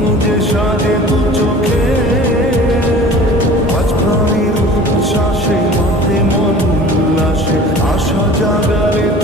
খুঁজে সাজে দু চোখে, আজ প্রাণীর উচ্ছ্বাসে মাঠে মন উল্লাসে আশা জাগালে